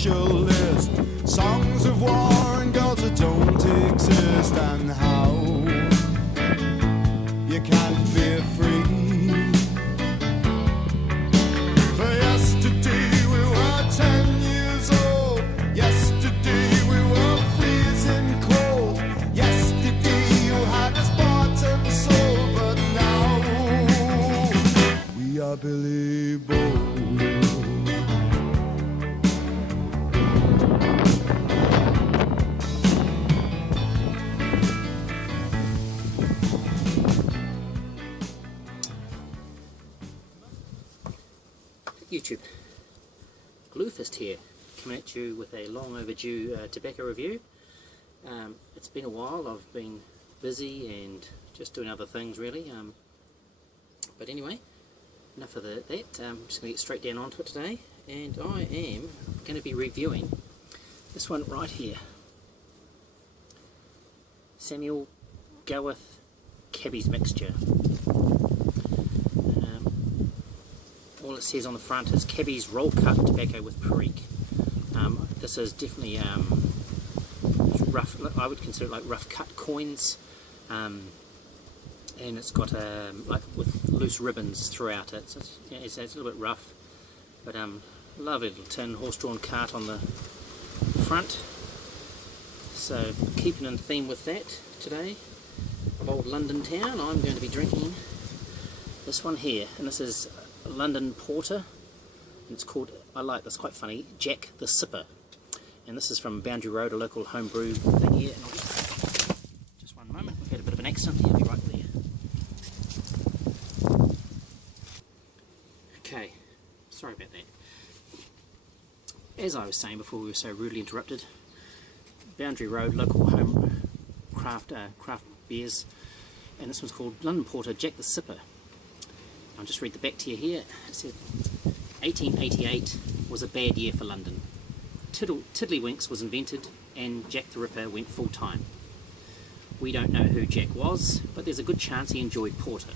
social list. Songs of war and girls that don't exist, and how you can't be free. For yesterday we were 10 years old. Yesterday we were freezing cold. Yesterday you had us bought and sold, but now we are Billy Bold. YouTube, GAWITH here, coming at you with a long overdue tobacco review. It's been a while, I've been busy and just doing other things really, but anyway, enough of that. I'm just going to get straight down onto it today, and I am going to be reviewing this one right here, Samuel GAWITH Cabbies mixture. All it says on the front is Cabbies roll cut tobacco with Perique. This is definitely rough. I would consider it like rough cut coins, and it's got like with loose ribbons throughout it. So it's a little bit rough, but lovely little tin horse-drawn cart on the front. So keeping in theme with that today of old London town, I'm going to be drinking this one here, and this is London Porter, and it's called, I like this, quite funny, Jack the Sipper, and this is from Boundary Road, a local homebrew thing here. And I'll just one moment, we've had a bit of an accident here, I'll be right there. Okay, sorry about that. As I was saying before we were so rudely interrupted, Boundary Road, local home craft beers, and this one's called London Porter Jack the Sipper. I'll just read the back to you here. It said, 1888 was a bad year for London. Tiddlywinks was invented and Jack the Ripper went full time. We don't know who Jack was, but there's a good chance he enjoyed porter,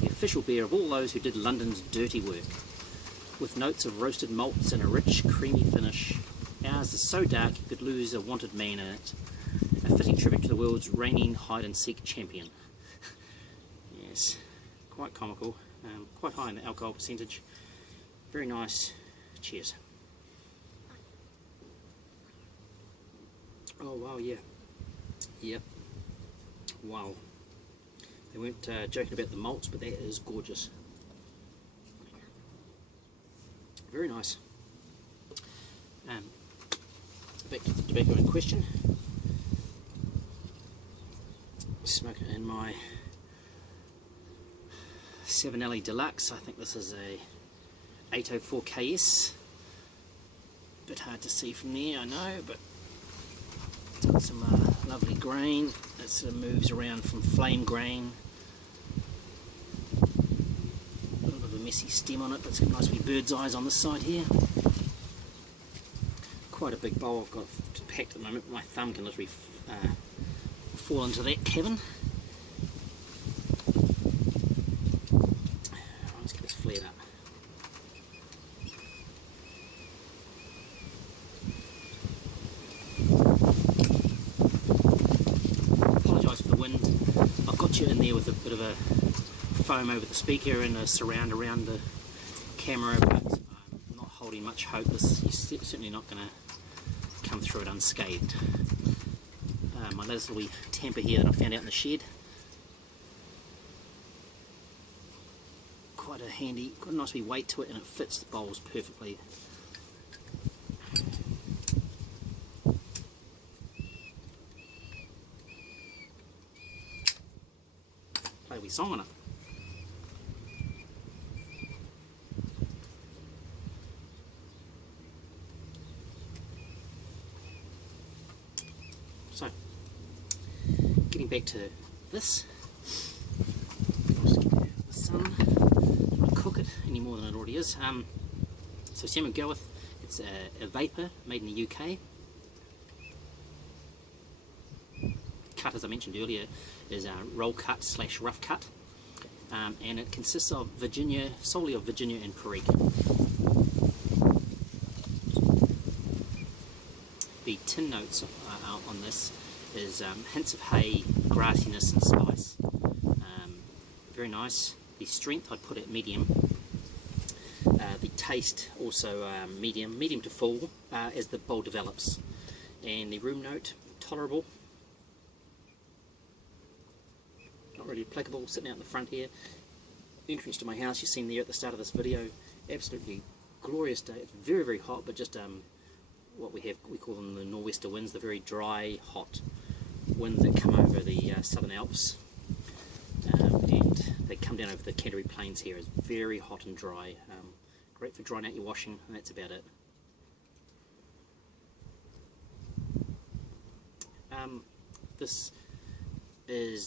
the official beer of all those who did London's dirty work. With notes of roasted malts and a rich, creamy finish, ours is so dark you could lose a wanted man in it. A fitting tribute to the world's reigning hide-and-seek champion. Yes, quite comical. Quite high in the alcohol percentage. Very nice. Cheers. Oh wow, yeah. Yep. Wow. They weren't joking about the malts, but that is gorgeous. Very nice. Back to the tobacco in question. Smoking in my 7LE Deluxe. I think this is a 804 KS. Bit hard to see from there, I know, but it's got some lovely grain. It sort of moves around from flame grain. A little bit of a messy stem on it, but it's got nice wee bird's eyes on this side here. Quite a big bowl I've got packed at the moment. My thumb can literally fall into that cabin. Let's get this flared up. Apologise for the wind. I've got you in there with a bit of a foam over the speaker and a surround around the camera, but I'm not holding much hope. This is certainly not going to come through it unscathed. My little wee temper here that I found out in the shed. Quite a handy, got a nice wee weight to it, and it fits the bowls perfectly. Play a wee song on it. So, getting back to this, just get the sun, don't want to cook it any more than it already is. So Samuel GAWITH, it's a vapor made in the UK. Cut, as I mentioned earlier, is a roll cut / rough cut, and it consists of Virginia, solely of Virginia and Perique. the tin notes on this is hints of hay, grassiness and spice. Very nice. The strength I'd put at medium. The taste also medium to full as the bowl develops. And the room note, tolerable. Not really applicable, sitting out in the front here. Entrance to my house, you've seen there at the start of this video. Absolutely glorious day. It's very, very hot, but just what we call them the nor'wester winds, the very dry, hot winds that come over the southern Alps. And they come down over the Canterbury Plains here. It's very hot and dry. Great for drying out your washing, and that's about it. This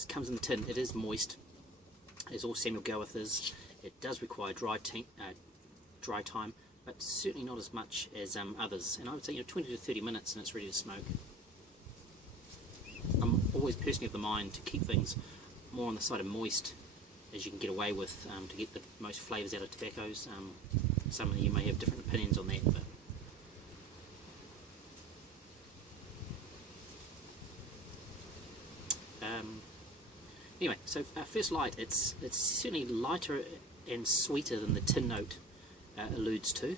comes in the tin. It is moist, as all Samuel GAWITH is. It does require dry time, but certainly not as much as others. And I would say 20 to 30 minutes and it's ready to smoke. I'm always personally of the mind to keep things more on the side of moist as you can get away with to get the most flavours out of tobaccos. Some of you may have different opinions on that, but anyway, so first light, it's certainly lighter and sweeter than the tin note alludes to.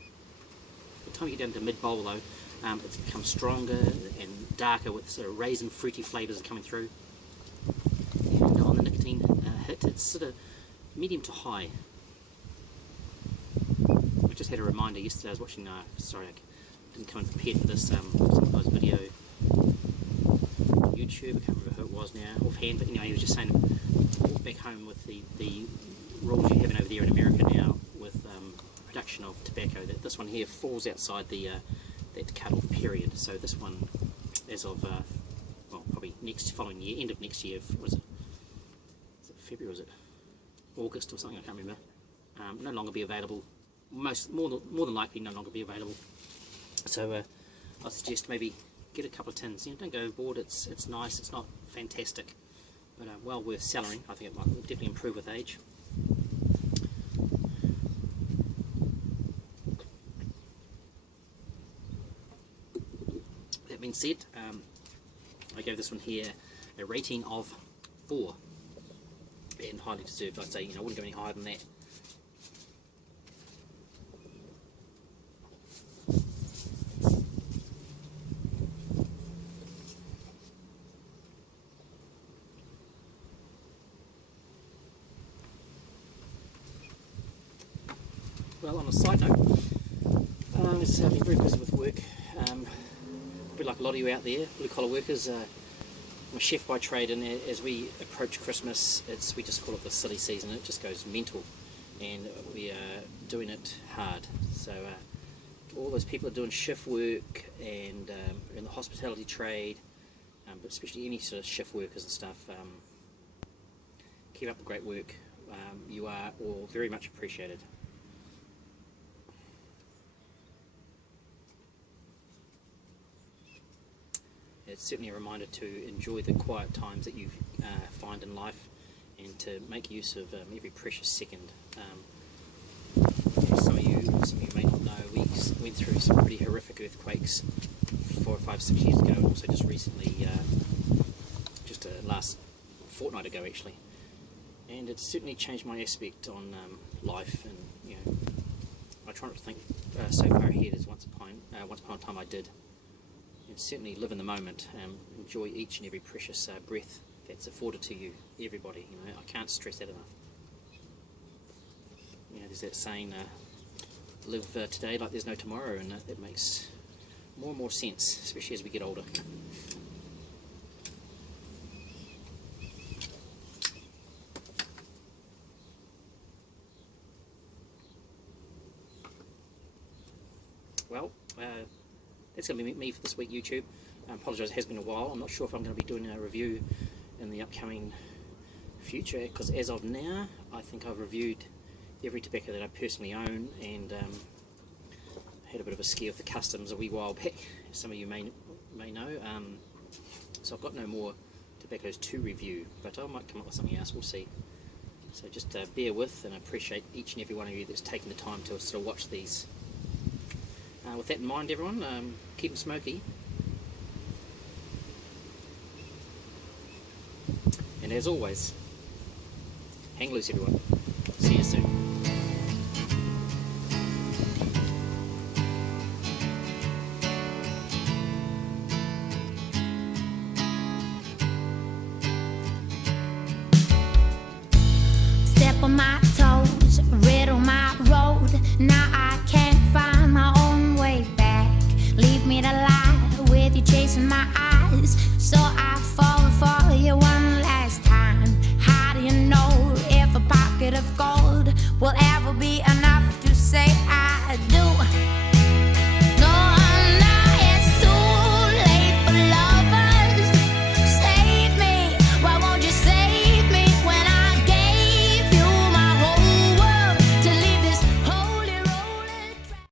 By the time you get down to mid-bowl though, it's become stronger and darker with sort of raisin fruity flavours coming through. And on the nicotine hit, it's sort of medium to high. I just had a reminder yesterday, I was watching, sorry I didn't come in prepared for this, some guy's video on YouTube, I can't remember who it was now offhand, but anyway he was just saying back home with the rules you're having over there in America now with production of tobacco, that this one here falls outside the that cut-off period. So this one, as of well, probably following year, end of next year, was it February, was it August or something, I can't remember, no longer be available, more than likely no longer be available. So I suggest maybe get a couple of tins. Don't go overboard, it's nice, it's not fantastic, but well worth cellaring. I think it might definitely improve with age. That being said, I gave this one here a rating of 4, and highly deserved. I'd say I wouldn't go any higher than that. Well, on a side note, I've been very busy with work. A bit like a lot of you out there, blue-collar workers. I'm a chef by trade, and as we approach Christmas, we just call it the silly season. It just goes mental, and we are doing it hard. So all those people are doing shift work and in the hospitality trade, but especially any sort of shift workers and stuff, keep up the great work. You are all very much appreciated. It's certainly a reminder to enjoy the quiet times that you find in life, and to make use of every precious second. Some of you may not know, we went through some pretty horrific earthquakes 4 or 5, 6 years ago, and also just recently, just last fortnight ago actually. And it's certainly changed my aspect on life, and I try not to think so far ahead as once upon a time I did. And certainly live in the moment, enjoy each and every precious breath that's afforded to you, everybody. I can't stress that enough. There's that saying, live today like there's no tomorrow, and that makes more and more sense, especially as we get older. Well, that's going to be me for this week, YouTube. I apologise, it has been a while. I'm not sure if I'm going to be doing a review in the upcoming future, because as of now, I think I've reviewed every tobacco that I personally own, and had a bit of a scare with the customs a wee while back, as some of you may know. So I've got no more tobaccos to review, but I might come up with something else, we'll see. So just bear with, and I appreciate each and every one of you that's taken the time to sort of watch these. With that in mind, everyone, keep them smoky. And as always, hang loose, everyone. See you soon. Step on my toes, riddle my road. Now I can't find my own way back. Leave me to lie with you chasing my eyes. So I fall for you one last time. How do you know if a pocket of gold will